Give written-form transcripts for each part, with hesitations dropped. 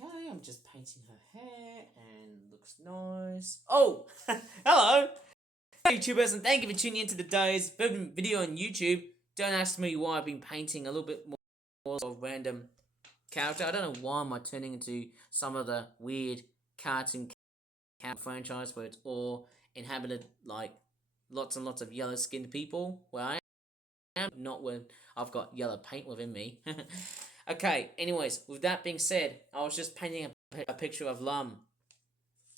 Okay, I'm just painting her hair and looks nice. Oh, hello, YouTubers, and thank you for tuning into today's video on YouTube. Don't ask me why I've been painting a little bit more of a random character. I don't know why am I turning into some of the weird cartoon franchise where it's all inhabited like lots and lots of yellow skinned people. Where I am, not when I've got yellow paint within me. Okay, anyways, with that being said, I was just painting a picture of Lum,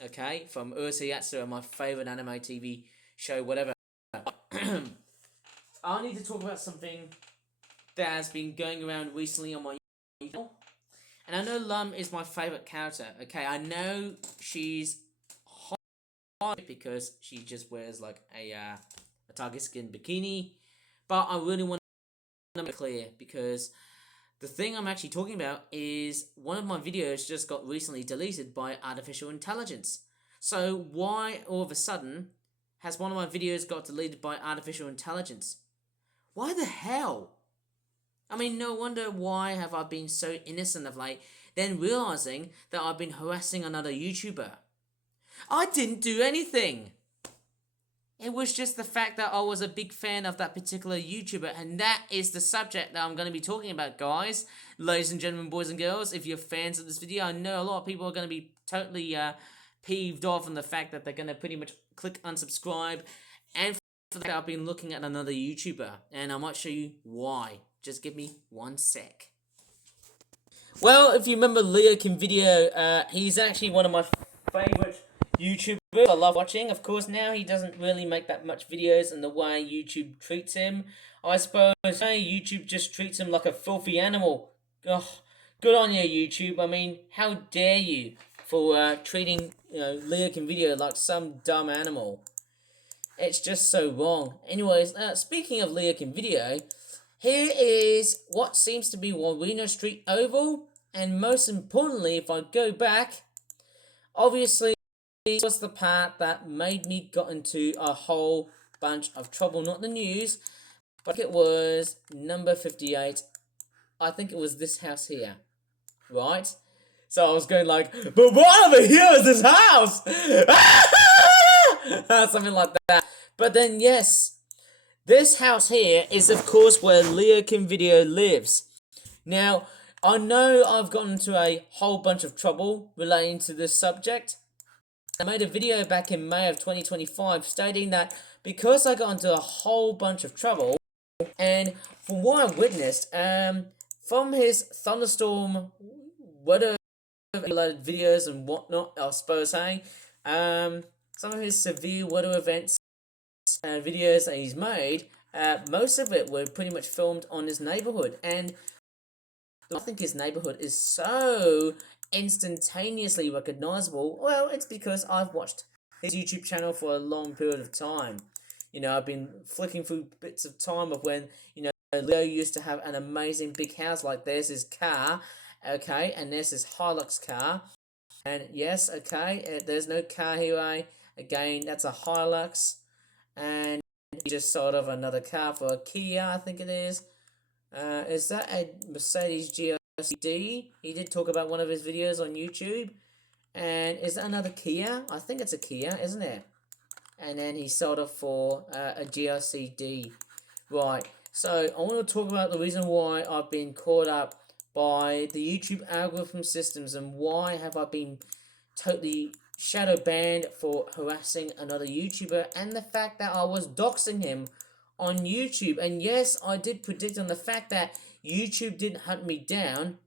okay, from Ursa Yatsura, my favourite anime TV show, whatever. I need to talk about something that has been going around recently on my channel. And I know Lum is my favourite character, okay? I know she's hot because she just wears like a target skin bikini. But I really want to make it clear because the thing I'm actually talking about is one of my videos just got recently deleted by artificial intelligence. So why all of a sudden has one of my videos got deleted by artificial intelligence? Why the hell? I mean, no wonder why have I been so innocent of late, then realizing that I've been harassing another YouTuber. I didn't do anything. It was just the fact that I was a big fan of that particular YouTuber, and that is the subject that I'm going to be talking about, guys. Ladies and gentlemen, boys and girls, if you're fans of this video, I know a lot of people are going to be totally peeved off on the fact that they're going to pretty much click unsubscribe, and for that I've been looking at another YouTuber, and I might show you why. Just give me 1 sec. Well, if you remember Leo Kim Video, he's actually one of my favorite YouTubers I love watching. Of course, now he doesn't really make that much videos, and the way YouTube treats him, I suppose, hey, YouTube just treats him like a filthy animal. Ugh, good on you, YouTube. I mean, how dare you for treating Leo Kim Video like some dumb animal. It's just so wrong. Anyways, speaking of Leo Kim Video, here is what seems to be Warino Street Oval, and most importantly, if I go back, obviously this was the part that made me got into a whole bunch of trouble, not the news, but it was number 58, I think it was this house here, right? So I was going like, but what over here is this house? Something like that. But then yes, this house here is of course where Leo Kim Video lives. Now, I know I've gotten into a whole bunch of trouble relating to this subject. I made a video back in May of 2025 stating that because I got into a whole bunch of trouble, and from what I witnessed, from his thunderstorm weather related videos and whatnot, I suppose, hey, some of his severe weather events videos that he's made, most of it were pretty much filmed on his neighborhood, and I think his neighborhood is so instantaneously recognizable. Well, it's because I've watched his YouTube channel for a long period of time. You know, I've been flicking through bits of time of when, Leo used to have an amazing big house. Like there's his car, okay, and there's his Hilux car. And yes, okay, there's no car here, again, that's a Hilux. And he just sold off another car for a Kia, I think it is. Is that a Mercedes GLC? He did talk about one of his videos on YouTube. And is that another Kia? I think it's a Kia, isn't it? And then he sold it for a GLC-D. Right, so I want to talk about the reason why I've been caught up by the YouTube algorithm systems and why have I been totally shadow banned for harassing another YouTuber, and the fact that I was doxing him on YouTube. And yes, I did predict on the fact that YouTube didn't hunt me down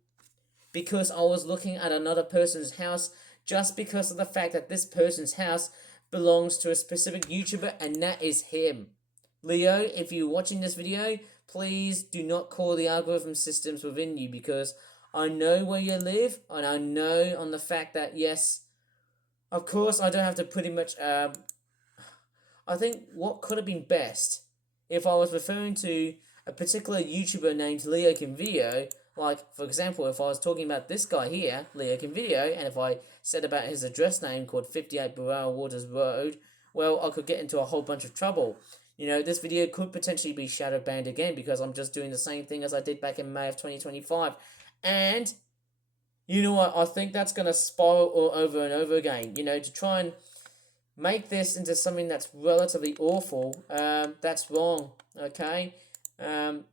because I was looking at another person's house, just because of the fact that this person's house belongs to a specific YouTuber, and that is him. Leo, if you're watching this video, please do not call the algorithm systems within you, because I know where you live, and I know on the fact that, yes, of course, I don't have to pretty much, I think what could have been best if I was referring to a particular YouTuber named Leo Kim Video, like, for example, if I was talking about this guy here, Leo Kim Video, and if I said about his address name called 58 Burrell Waters Road, well, I could get into a whole bunch of trouble. You know, this video could potentially be shadow banned again because I'm just doing the same thing as I did back in May of 2025. And You know what? I think that's gonna spiral all over and over again. You know, to try and make this into something that's relatively awful. That's wrong. Okay. Um,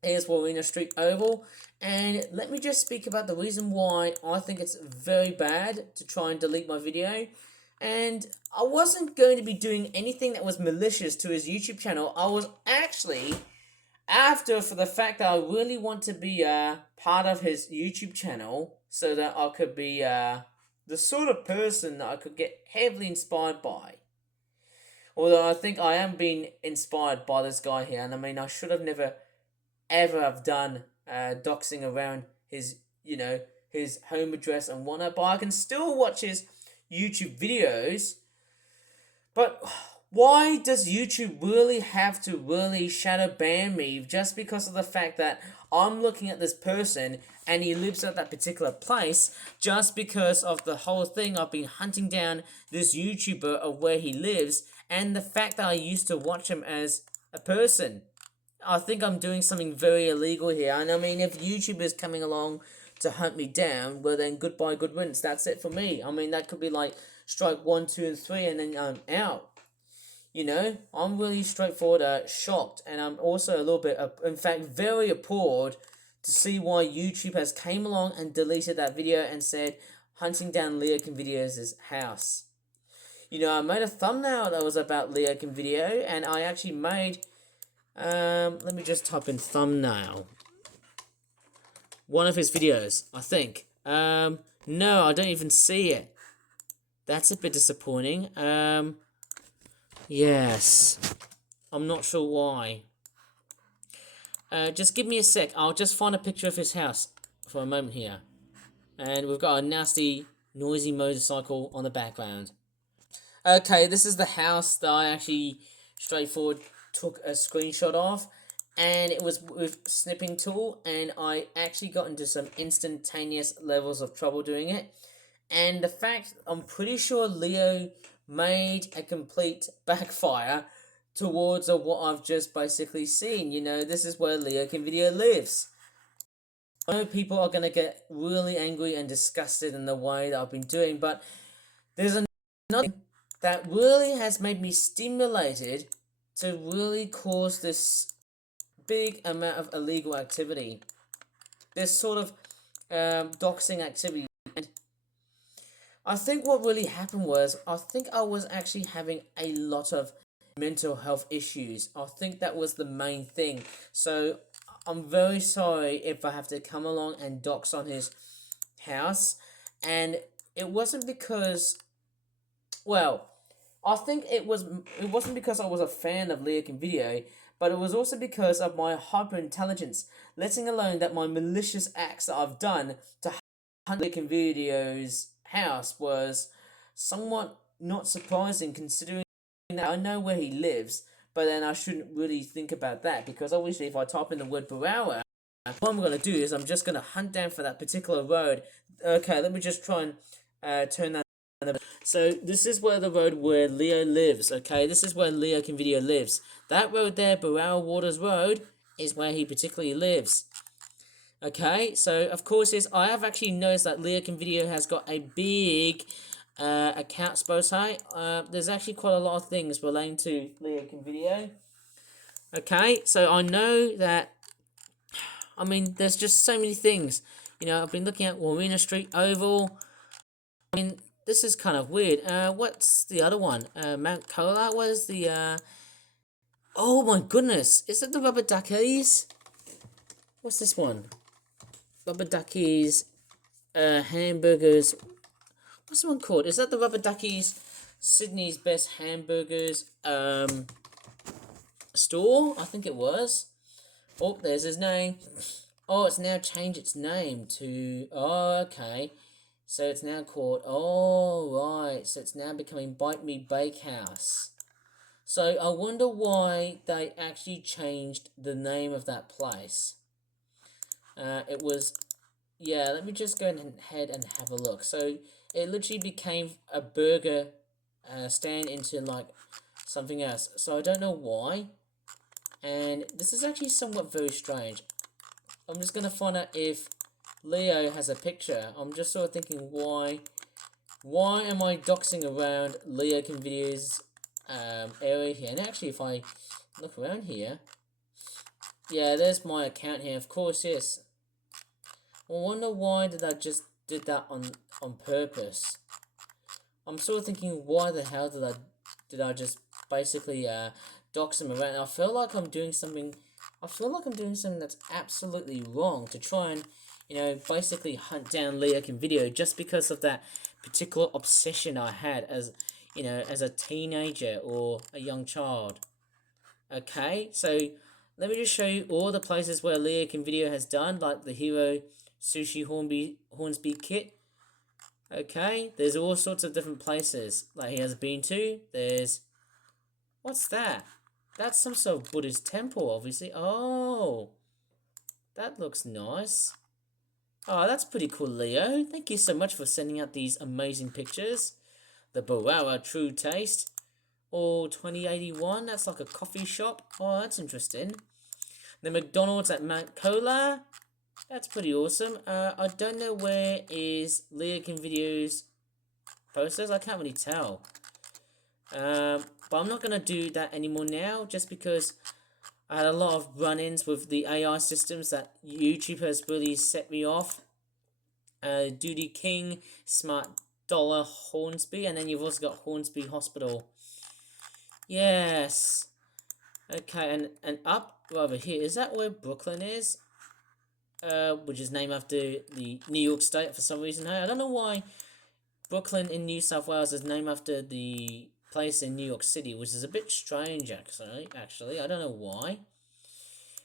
Here's Warina Street Oval, and let me just speak about the reason why I think it's very bad to try and delete my video. And I wasn't going to be doing anything that was malicious to his YouTube channel. I was actually after for the fact that I really want to be part of his YouTube channel so that I could be the sort of person that I could get heavily inspired by. Although I think I am being inspired by this guy here, and I mean I should have never ever have done doxing around his his home address and whatnot, but I can still watch his YouTube videos. But why does YouTube really have to really shadow ban me just because of the fact that I'm looking at this person and he lives at that particular place, just because of the whole thing I've been hunting down this YouTuber of where he lives and the fact that I used to watch him as a person? I think I'm doing something very illegal here, and I mean, if YouTube is coming along to hunt me down, well then goodbye, good riddance. That's it for me. I mean, that could be like strike 1, 2, and 3, and then I'm out. You know, I'm really straightforward, shocked, and I'm also a little bit, in fact, very appalled to see why YouTube has came along and deleted that video and said hunting down Leokin Videos' house. You know, I made a thumbnail that was about Leokin Video, and I actually made let me just type in thumbnail. One of his videos, I think. No, I don't even see it. That's a bit disappointing. Yes. I'm not sure why. Just give me a sec. I'll just find a picture of his house for a moment here. And we've got a nasty, noisy motorcycle on the background. Okay, this is the house that I actually straightforward took a screenshot of, and it was with snipping tool, and I actually got into some instantaneous levels of trouble doing it. And the fact, I'm pretty sure Leo made a complete backfire towards what I've just basically seen. You know, this is where Leokin Video lives. I know people are going to get really angry and disgusted in the way that I've been doing, but there's another thing that really has made me stimulated to really cause this big amount of illegal activity. This sort of doxing activity. And I think what really happened was, I think I was actually having a lot of mental health issues. I think that was the main thing. So I'm very sorry if I have to come along and dox on his house. And it wasn't because, well, I think it wasn't because I was a fan of Leokin Video, but it was also because of my hyper-intelligence, letting alone that my malicious acts that I've done to hunt Leokin Video's house was somewhat not surprising, considering that I know where he lives, but then I shouldn't really think about that, because obviously if I type in the word Barawa, what I'm going to do is I'm just going to hunt down for that particular road. Okay, let me just try and turn that. So this is where the road where Leo lives, okay? This is where Leokin Video lives. That road there, Barawa Waters Road, is where he particularly lives. Okay, so of course I have actually noticed that Leokin Video has got a big account spotlight. There's actually quite a lot of things relating to Leokin Video. Okay, so I know that, I mean, there's just so many things. You know, I've been looking at Warina Street Oval. I mean, this is kind of weird. What's the other one? Mount Cola was the, oh my goodness. Is it the Rubber Duckies? What's this one? Rubber Duckies, hamburgers. What's the one called? Is that the Rubber Duckies, Sydney's Best Hamburgers, store? I think it was. Oh, there's his name. Oh, it's now changed its name to, oh, okay. So it's now called, oh, right, so it's now becoming Bite Me Bakehouse. So I wonder why they actually changed the name of that place. It was, yeah, let me just go ahead and have a look. So it literally became a burger stand into like something else. So I don't know why. And this is actually somewhat very strange. I'm just going to find out if Leo has a picture. I'm just sort of thinking why am I doxing around Leo Can Video's area here? And actually, if I look around here, yeah, there's my account here. Of course, yes. I wonder why did I just did that on purpose. I'm sort of thinking, why the hell did I just basically dox him around? I feel like I'm doing something. I feel like I'm doing something that's absolutely wrong to try and, basically hunt down Leo Can Video just because of that particular obsession I had as, as a teenager or a young child. Okay, so let me just show you all the places where Leo Can Video has done, like the Hero Sushi Hornsby kit. Okay, there's all sorts of different places like he has been to. There's, what's that? That's some sort of Buddhist temple, obviously. Oh, that looks nice. Oh, that's pretty cool, Leo. Thank you so much for sending out these amazing pictures. The Barawa True Taste. Oh, 2081, that's like a coffee shop. Oh, that's interesting. The McDonald's at Mount Cola. That's pretty awesome. I don't know where is Leo Can Video's posters. I can't really tell. But I'm not going to do that anymore now, just because I had a lot of run-ins with the AI systems that YouTube has really set me off. Duty King, Smart Dollar Hornsby, and then you've also got Hornsby Hospital. Yes. Okay, and up over here, is that where Brooklyn is? Which is named after the New York State for some reason. Hey, I don't know why Brooklyn in New South Wales is named after the place in New York City, which is a bit strange actually. I don't know why.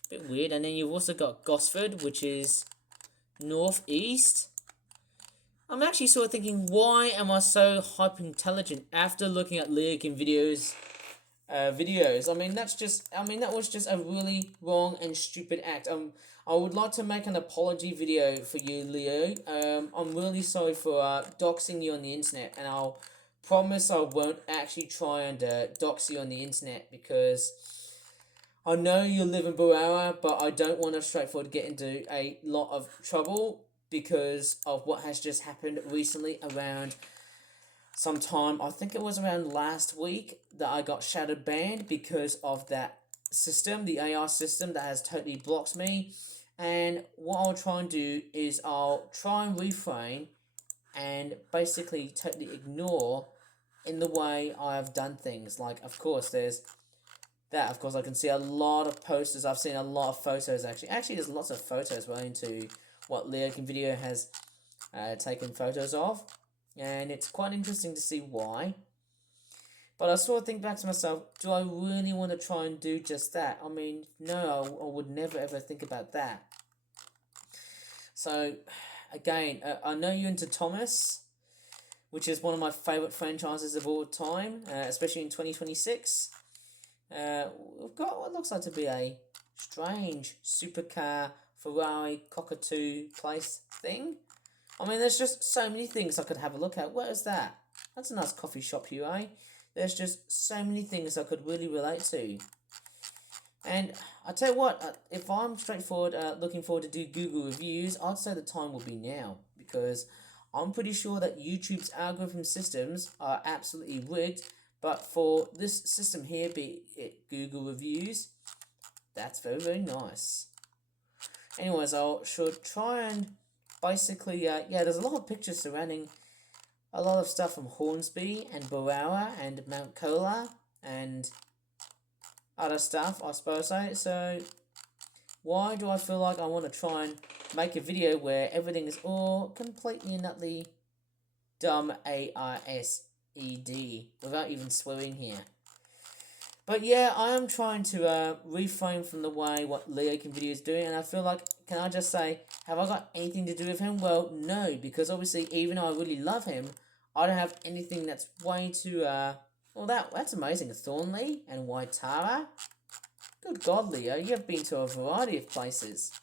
Bit weird. And then you've also got Gosford, which is northeast. I'm actually sort of thinking, why am I so hyper intelligent after looking at Leo Can Video's videos? That was just a really wrong and stupid act. I would like to make an apology video for you, Leo. I'm really sorry for doxing you on the internet, and I'll promise I won't actually try and dox you on the internet, because I know you live in Barawa, but I don't want to straightforward get into a lot of trouble because of what has just happened recently around sometime. I think it was around last week that I got shadow banned because of that system, the AI system that has totally blocked me. And what I'll try and do is I'll try and refrain and basically totally ignore in the way I've done things. Like, of course, there's that. Of course, I can see a lot of posters. I've seen a lot of photos, actually. Actually, there's lots of photos relating to what Leo Can Video has taken photos of. And it's quite interesting to see why. But I sort of think back to myself, do I really want to try and do just that? I mean, no, I would never ever think about that. So, again, I know you're into Thomas, which is one of my favourite franchises of all time, especially in 2026. We've got what looks like to be a strange supercar Ferrari cockatoo place thing. I mean, there's just so many things I could have a look at. What is that? That's a nice coffee shop here, eh? There's just so many things I could really relate to. And I tell you what, if I'm straightforward looking forward to do Google reviews, I'd say the time will be now. Because I'm pretty sure that YouTube's algorithm systems are absolutely rigged. But for this system here, be it Google reviews, that's very, very nice. Anyways, I should try and basically, there's a lot of pictures surrounding a lot of stuff from Hornsby and Barawa and Mount Cola and other stuff, I suppose. So, why do I feel like I want to try and make a video where everything is all completely and utterly dumb ARSED without even swearing here? But yeah, I am trying to refrain from the way what Leo Can Video is doing, and I feel like, can I just say, have I got anything to do with him? Well, no, because obviously, even though I really love him, I don't have anything that's way too, well, that's amazing. Thornley and Waitara. Good God, Leo, you have been to a variety of places.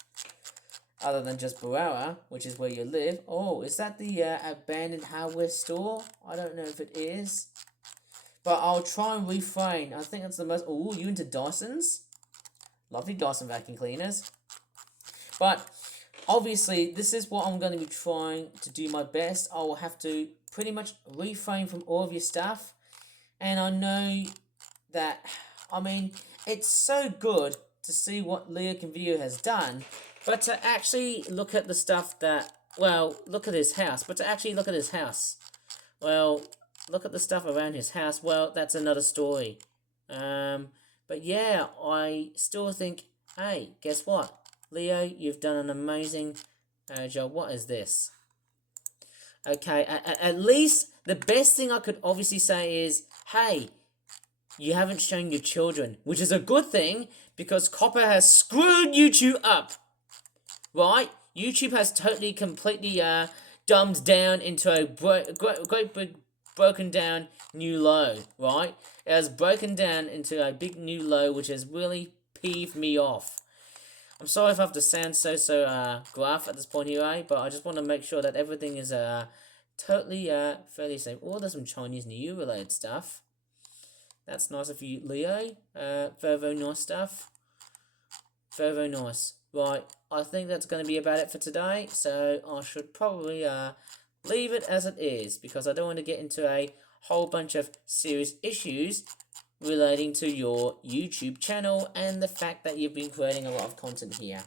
Other than just Barawa, which is where you live. Oh, is that the abandoned hardware store? I don't know if it is. But I'll try and refrain. I think that's the most... Oh, you into Dysons? Lovely Dyson vacuum cleaners. But obviously, this is what I'm going to be trying to do my best. I will have to pretty much refrain from all of your stuff. And I know that, I mean, it's so good to see what Leokin Video has done, but to actually look at the stuff that, well, look at his house, but to actually look at his house, well, look at the stuff around his house, well, that's another story. But yeah, I still think, hey, guess what? Leo, you've done an amazing job. What is this? Okay, at least the best thing I could obviously say is, hey, you haven't shown your children, which is a good thing because Copper has screwed YouTube up, right? YouTube has totally, completely dumbed down into a great big broken down new low, right? It has broken down into a big new low, which has really peeved me off. I'm sorry if I have to sound so gruff at this point here, but I just want to make sure that everything is totally fairly safe. Oh, there's some Chinese New Year related stuff. That's nice of you, Leo. Very nice stuff. Very nice. Right, I think that's going to be about it for today. So I should probably leave it as it is because I don't want to get into a whole bunch of serious issues relating to your YouTube channel and the fact that you've been creating a lot of content here.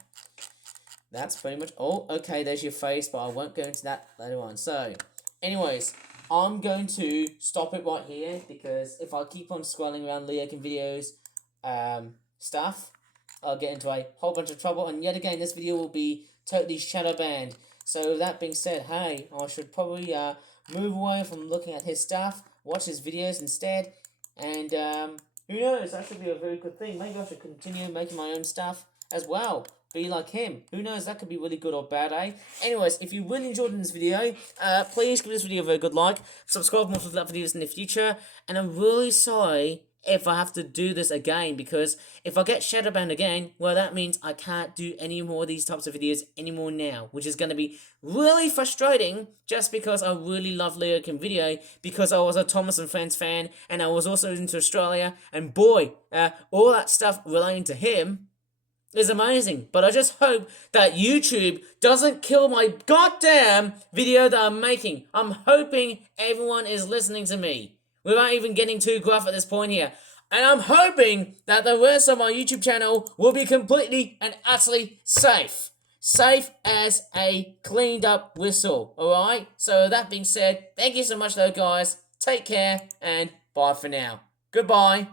That's pretty much all. Okay, there's your face, but I won't go into that later on. So, anyways, I'm going to stop it right here because if I keep on scrolling around Leokin Videos stuff, I'll get into a whole bunch of trouble. And yet again, this video will be totally shadow banned. So that being said, hey, I should probably move away from looking at his stuff, watch his videos instead. And who knows, that should be a very good thing. Maybe I should continue making my own stuff as well. Be like him. Who knows, that could be really good or bad, eh? Anyways, if you really enjoyed this video, please give this video a very good like. Subscribe for more for videos in the future. And I'm really sorry if I have to do this again, because if I get shadow banned again, well, that means I can't do any more of these types of videos anymore now, which is going to be really frustrating just because I really love Leokin Video, because I was a Thomas and Friends fan, and I was also into Australia, and boy, all that stuff relating to him is amazing. But I just hope that YouTube doesn't kill my goddamn video that I'm making. I'm hoping everyone is listening to me without even getting too gruff at this point here. And I'm hoping that the rest of my YouTube channel will be completely and utterly safe. Safe as a cleaned up whistle, alright? So that being said, thank you so much though guys. Take care and bye for now. Goodbye.